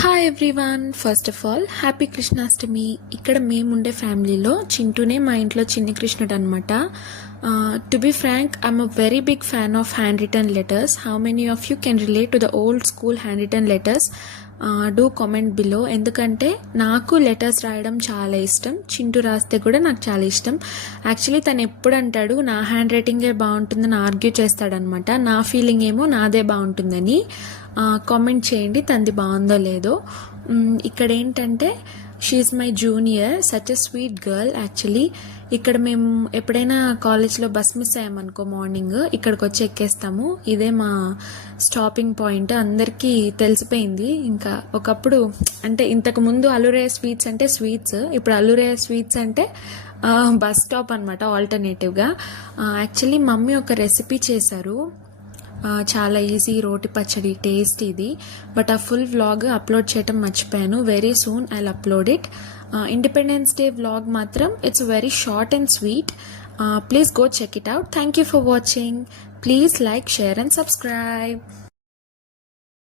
Hi everyone, first of all happy Krishnashtami. ఇక్కడ మేముండే ఫ్యామిలీలో చింటూనే మా ఇంట్లో చిన్ని కృష్ణుడు అనమాట. To be frank, I'm a very big fan of handwritten letters. How many of you can relate to the old school handwritten letters? Do comment below. ఎందుకంటే నాకు లెటర్స్ రాయడం చాలా ఇష్టం, చింటూ రాస్తే కూడా నాకు చాలా ఇష్టం. యాక్చువల్లీ తను ఎప్పుడు అంటాడు నా హ్యాండ్ రైటింగే బాగుంటుందని ఆర్గ్యూ చేస్తాడనమాట. నా ఫీలింగ్ ఏమో నాదే బాగుంటుందని. కామెంట్ చేయండి తనది బాగుందో లేదో. ఇక్కడ ఏంటంటే she's my junior, such a sweet girl. Actually ఇక్కడ మేము ఎప్పుడైనా కాలేజ్లో బస్ మిస్ అయ్యామనుకో మార్నింగ్, ఇక్కడికి వచ్చి ఎక్కేస్తాము. ఇదే మా స్టాపింగ్ పాయింట్. అందరికీ తెలిసిపోయింది. ఇంకా ఒకప్పుడు అంటే ఇంతకు ముందు అలురే స్వీట్స్ అంటే స్వీట్స్, ఇప్పుడు అలురే స్వీట్స్ అంటే బస్ స్టాప్ అనమాట ఆల్టర్నేటివ్గా. యాక్చువల్లీ మమ్మీ ఒక రెసిపీ చేశారు, చాలా ఈజీ రోటి పచ్చడి, టేస్ట్ ఇది. బట్ ఆ ఫుల్ వ్లాగ్ అప్లోడ్ చేయడం మర్చిపోయాను. Very soon I'll upload it. Independence Day vlog మాత్రం it's very short and sweet. Please go check it out. Thank you for watching. Please like, share and subscribe.